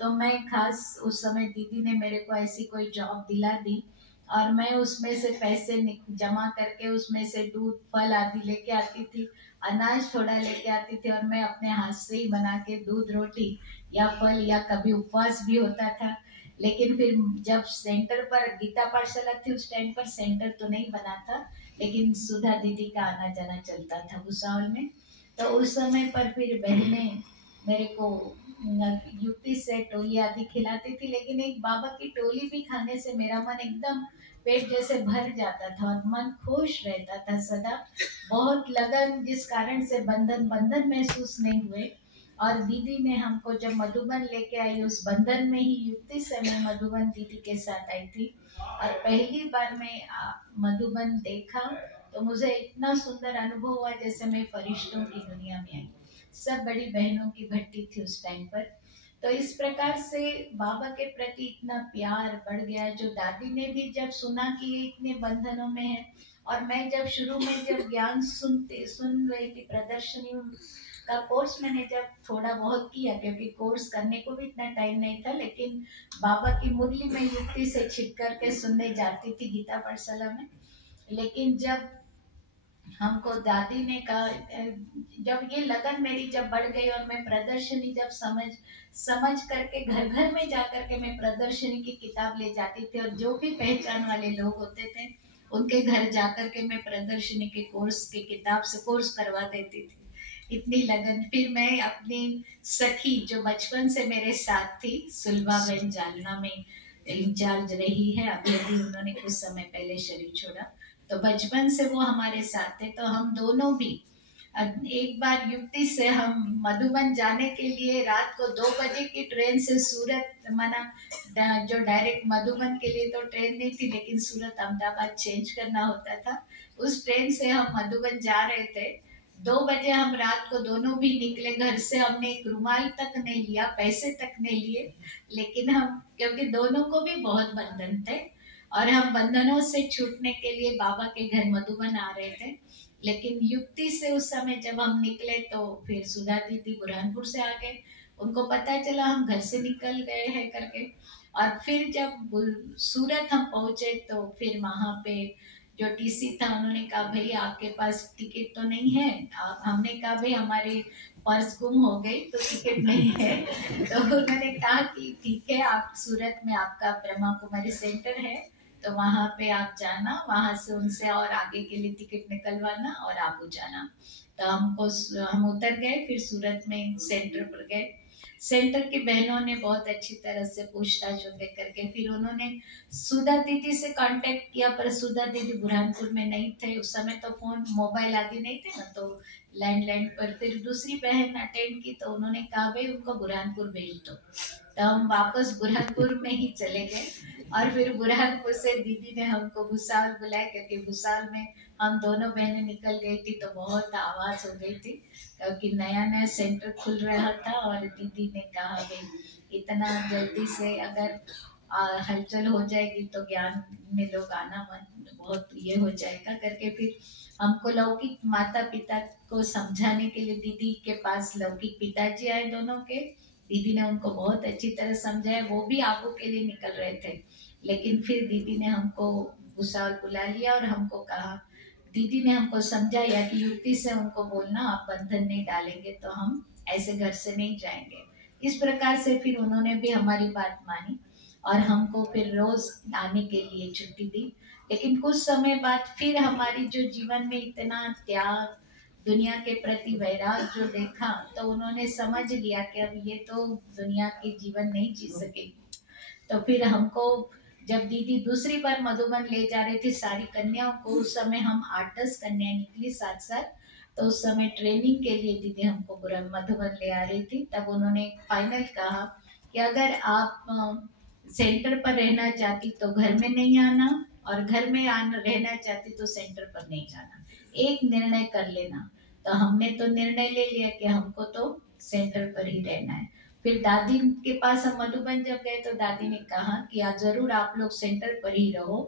तो मैं खास उस समय दीदी ने मेरे को ऐसी कोई जॉब दिला दी और मैं उसमें से पैसे जमा करके उसमें से दूध फल आदि लेके आती थी, अनाज थोड़ा लेके आती थी और मैं अपने हाथ से ही बना के दूध रोटी या फल, या कभी उपवास भी होता था। लेकिन फिर जब सेंटर पर गीता पाठशाला थी उस टाइम पर सेंटर तो नहीं बना था, लेकिन सुधा दीदी का आना जाना चलता था भुसावल में। तो उस समय पर फिर बहनें मेरे को युक्ति से टोली आदि खिलाती थी, लेकिन एक बाबा की टोली भी खाने से मेरा मन एकदम पेट जैसे भर जाता था और मन खुश रहता था सदा। बहुत लगन, जिस कारण से बंधन बंधन महसूस नहीं हुए। और दीदी ने हमको जब मधुबन लेके आई, उस बंधन में ही युक्ति से मैं मधुबन दीदी के साथ आई थी और पहली बार मैं मधुबन देखा तो मुझे इतना सुंदर अनुभव हुआ जैसे मैं फरिश्तों की दुनिया में आई। सब बड़ी बहनों की भट्टी थी उस टाइम पर। तो इस प्रकार से बाबा के प्रति इतना प्यार बढ़ गया। जो दादी ने भी जब सुना कि ये इतने बंधनों में है, और मैं जब शुरू में जब ज्ञान सुन रही थी, प्रदर्शनी का कोर्स मैंने जब थोड़ा बहुत किया, क्योंकि कोर्स करने को भी इतना टाइम नहीं था, लेकिन बाबा की मुरली में युक्ति से छिप करके सुनने जाती थी गीता पाठशाला में। लेकिन जब हमको दादी ने कहा, जब ये लगन मेरी जब बढ़ गई और मैं प्रदर्शनी जब समझ करके घर घर में जा करके मैं प्रदर्शनी की किताब ले जाती थी, और जो भी पहचान वाले लोग होते थे उनके घर जा करके मैं प्रदर्शनी के कोर्स की किताब से कोर्स करवा देती थी। इतनी लगन। फिर मैं अपनी सखी जो बचपन से मेरे साथ थी, सुलभा बहन जालना में इंचार्ज रही है, अभी अभी उन्होंने कुछ समय पहले शरीर छोड़ा, तो बचपन से वो हमारे साथ थे। तो हम दोनों भी एक बार युक्ति से हम मधुबन जाने के लिए रात को 2 बजे की ट्रेन से सूरत, माना जो डायरेक्ट मधुबन के लिए तो ट्रेन नहीं थी, लेकिन सूरत अहमदाबाद चेंज करना होता था, उस ट्रेन से हम मधुबन जा रहे थे। 2 बजे हम रात को दोनों भी निकले घर से, हमने एक रुमाल तक नहीं लिया, पैसे तक नहीं लिए, लेकिन हम, क्योंकि दोनों को भी बहुत बंधन थे और हम बंधनों से छूटने के लिए बाबा के घर मधुबन आ रहे थे। लेकिन युक्ति से उस समय जब हम निकले तो फिर सुधा दीदी बुरहानपुर से आ गए, उनको पता चला हम घर से निकल गए हैं करके। और फिर जब सूरत हम पहुंचे तो फिर वहां पे जो टीसी था उन्होंने कहा भाई आपके पास टिकट तो नहीं है। हमने कहा भाई हमारे पर्स गुम हो गई तो टिकट नहीं है। तो उन्होंने कहा कि ठीक है, आप सूरत में आपका ब्रह्मा कुमारी सेंटर है तो वहां पे आप जाना, वहां से उनसे और आगे के लिए टिकट निकलवाना और आप जाना। तो हम उतर गए, फिर सूरत में सेंटर पर गए। सेंटर की बहनों ने बहुत अच्छी तरह से पूछताछ देख करके फिर उन्होंने सुधा दीदी से कांटेक्ट किया, पर सुधा दीदी बुरहानपुर में नहीं थे उस समय, तो फोन मोबाइल आदि नहीं थे ना, तो लैंडलाइन पर फिर दूसरी बहन अटेंड की तो उन्होंने कहा भाई उनको बुरहानपुर भेज दो। तो हम वापस बुरहानपुर में ही चले गए और फिर बुरहानपुर से दीदी ने हमको भुसावल बुलाया, क्योंकि भुसावल में हम दोनों बहनें निकल गई थी तो बहुत आवाज हो गई थी, क्योंकि नया नया सेंटर खुल रहा था। और दीदी ने कहा भाई इतना जल्दी से अगर हलचल हो जाएगी तो ज्ञान में लोग आना मन बहुत ये हो जाएगा करके, फिर हमको लौकिक माता पिता को समझाने के लिए दीदी के पास लौकिक पिताजी आए दोनों के। दीदी ने उनको बहुत अच्छी तरह समझाया, वो भी आगू के लिए निकल रहे थे, लेकिन फिर दीदी ने हमको भुसावल बुला लिया और हमको कहा, दीदी ने हमको समझाया कि युक्ति से उनको बोलना आप बंधन नहीं डालेंगे तो हम ऐसे घर से नहीं जाएंगे। इस प्रकार से फिर उन्होंने भी हमारी बात मानी और हमको फिर रोज आने के लिए छुट्टी दी। लेकिन कुछ समय बाद फिर हमारी जो जीवन में इतना त्याग, दुनिया के प्रति वैराग जो देखा, तो उन्होंने समझ लिया कि अब ये तो दुनिया की जीवन नहीं जी सकेगी। तो फिर हमको जब दीदी दूसरी बार मधुबन ले जा रही थी सारी कन्याओं को, उस समय हम 8-10 कन्या निकली साथ साथ, तो उस समय ट्रेनिंग के लिए दीदी हमको मधुबन ले आ रही थी। तब उन्होंने फाइनल कहा कि अगर आप सेंटर पर रहना चाहती तो घर में नहीं आना, और घर में रहना चाहती तो सेंटर पर नहीं जाना, एक निर्णय कर लेना। तो हमने तो निर्णय ले लिया कि हमको तो सेंटर पर ही रहना है। फिर दादी के पास हम मधुबन जब गए तो दादी ने कहा कि आज जरूर आप लोग सेंटर पर ही रहो,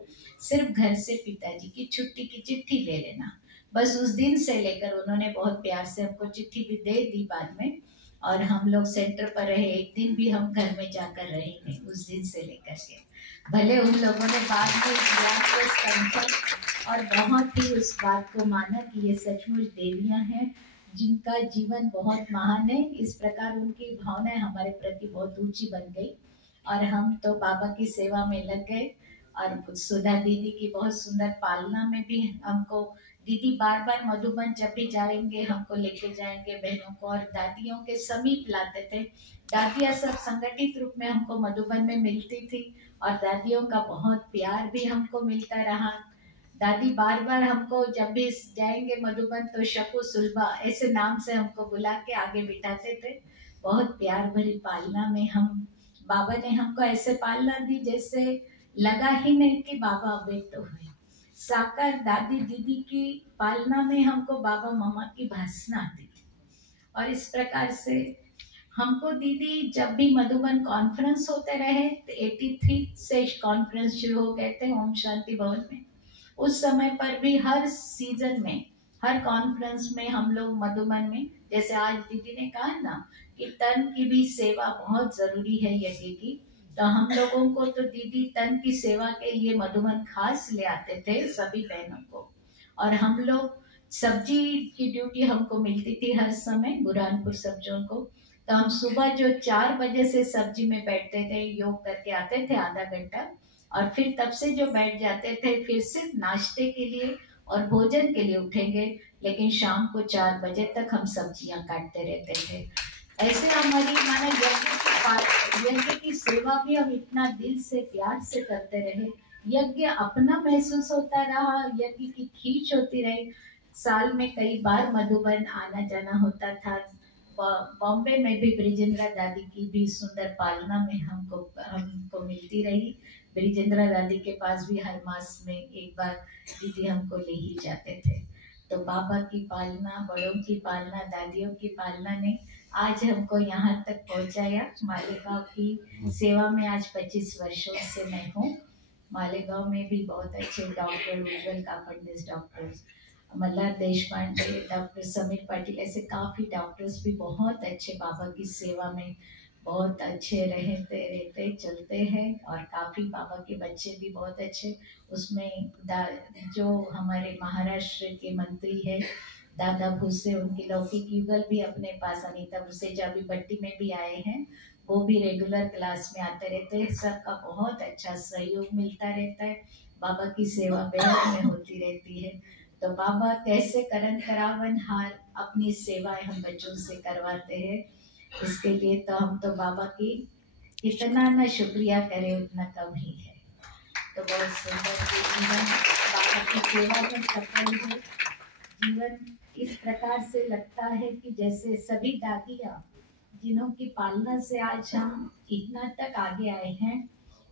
सिर्फ घर से पिताजी की छुट्टी की चिट्ठी ले लेना। बस उस दिन से लेकर उन्होंने बहुत प्यार से हमको चिट्ठी भी दे दी बाद में, और हम लोग सेंटर पर रहे, एक दिन भी हम घर में जाकर रहे नहीं उस दिन से लेकर के। भले उन लोगों ने बाद में इस बात को समझा और बहुत ही उस बात को माना कि ये सचमुच देवियां हैं जिनका जीवन बहुत महान है। इस प्रकार उनकी भावनाएं हमारे प्रति बहुत ऊंची बन गई और हम तो बाबा की सेवा में लग गए। और सुधा दीदी की बहुत सुंदर पालना में भी हमको दीदी बार बार मधुबन जब भी जाएंगे हमको लेके जाएंगे बहनों को, और दादियों के समीप लाते थे। दादियाँ सब संगठित रूप में हमको मधुबन में मिलती थी और दादियों का बहुत प्यार भी हमको मिलता रहा। दादी बार बार हमको जब भी जाएंगे मधुबन तो शकु सुलभा ऐसे नाम से हमको बुला के आगे बिठाते थे। बहुत प्यार भरी पालना में हम बाबा ने हमको ऐसे पालना दी जैसे लगा ही नहीं कि बाबा अव्यक्त हुए। साकार दादी दीदी की पालना में हमको बाबा मामा की भासना आती थी। और इस प्रकार से हमको दीदी जब भी मधुबन कॉन्फ्रेंस होते रहे, 83 से कॉन्फ्रेंस शुरू हो गए थे ओम शांति भवन में। उस समय पर भी हर सीजन में हर कॉन्फ्रेंस में हम लोग मधुबन में, जैसे आज दीदी ने कहा ना कि तन की भी सेवा बहुत जरूरी है यज्ञ की, तो हम लोगों को तो दीदी तन की सेवा के लिए मधुबन खास ले आते थे सभी बहनों को। और हम लोग सब्जी की ड्यूटी हमको मिलती थी हर समय बुरहानपुर सब्जियों को, तो हम सुबह जो 4 बजे से सब्जी में बैठते थे, योग करके आते थे आधा घंटा, और फिर तब से जो बैठ जाते थे फिर सिर्फ नाश्ते के लिए और भोजन के लिए उठेंगे, लेकिन शाम को 4 बजे तक हम सब्जियां काटते रहते थे। ऐसे हमारी माना यज्ञ की सेवा भी हम इतना दिल से प्यार से करते रहे। यज्ञ अपना महसूस होता रहा, यज्ञ की खींच होती रही। साल में कई बार मधुबन आना जाना होता था। बॉम्बे में भी ब्रिजेंद्रा दादी की भी सुंदर पालना में हमको मिलती रही। ब्रिजेंद्रा दादी के पास भी हर मास में एक बार दीदी हमको ले ही जाते थे। तो बाबा की पालना, बड़ों की पालना, दादियों की पालना ने आज हमको यहाँ तक पहुँचाया। मालेगांव की सेवा में आज 25 वर्षों से मैं हूँ। मालेगांव में भी बहुत अच्छे डॉक्टर, उज्जवल कापड़निस डॉक्टर, मल्हार देशपांडे, डॉक्टर समीर पाटिल, ऐसे काफ़ी डॉक्टर्स भी बहुत अच्छे बाबा की सेवा में बहुत अच्छे रहते चलते हैं। और काफ़ी बाबा के बच्चे भी बहुत अच्छे। उसमें जो हमारे महाराष्ट्र के मंत्री है दादा भूसे, उनकी लौकिक युगल भी अपने पास, अनीता भूसेजा भी बट्टी में भी आए हैं, वो भी रेगुलर क्लास में आते रहते हैं। सबका बहुत अच्छा सहयोग मिलता रहता है, बाबा की सेवा बेहद में होती रहती है। तो बाबा कैसे करन करावन हार अपनी सेवाएं हम बच्चों से करवाते हैं, इसके लिए तो हम तो बाबा की इतना न शुक्रिया करें उतना कम ही है। तो बहुत सुंदर जीवन बाबा की सेवा में सफल है। जीवन इस प्रकार से लगता है कि जैसे सभी दादियाँ जिन्हों की पालना से आज हम इतना तक आगे आए हैं,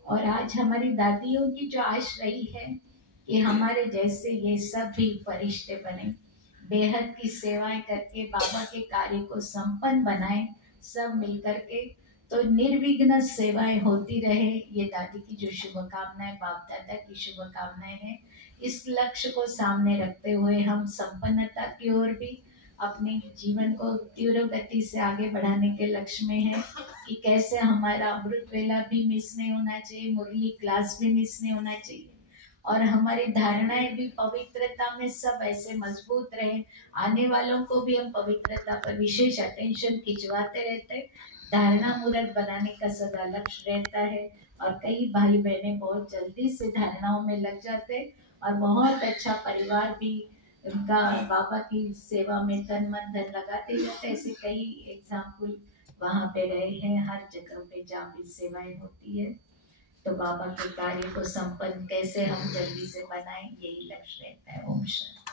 और आज हमारी दादियों की जो आश रही है कि हमारे जैसे ये सब भी फरिश्ते बने, बेहद की सेवाएं करके बाबा के कार्य को संपन्न बनाए, सब मिलकर के तो निर्विघ्न सेवाएं होती रहे। ये दादी की जो शुभकामनाएं, बाप दादा की शुभकामनाएं हैं, इस लक्ष्य को सामने रखते हुए हम संपन्नता की ओर भी अपने जीवन को तीव्र गति से आगे बढ़ाने के लक्ष्य में है कि कैसे हमारा अमृत वेला भी मिस नहीं होना चाहिए, मुरली क्लास भी मिस नहीं होना चाहिए, और हमारी धारणाएं भी पवित्रता में सब ऐसे मजबूत रहे। आने वालों को भी हम पवित्रता पर विशेष अटेंशन खिंचवाते रहते। धारणा मूर्त बनाने का सदा लक्ष्य रहता है, और कई भाई बहनें बहुत जल्दी से धारणाओं में लग जाते और बहुत अच्छा परिवार भी उनका बाबा की सेवा में तन मन धन लगाते रहते। ऐसे कई एग्जाम्पल वहाँ पे रहे हैं, हर जगह पे जहाँ भी सेवाएं होती है। तो बाबा के कार्य को संपन्न कैसे हम जल्दी से बनाएं, यही लक्ष्य रहता है। ओम शांति।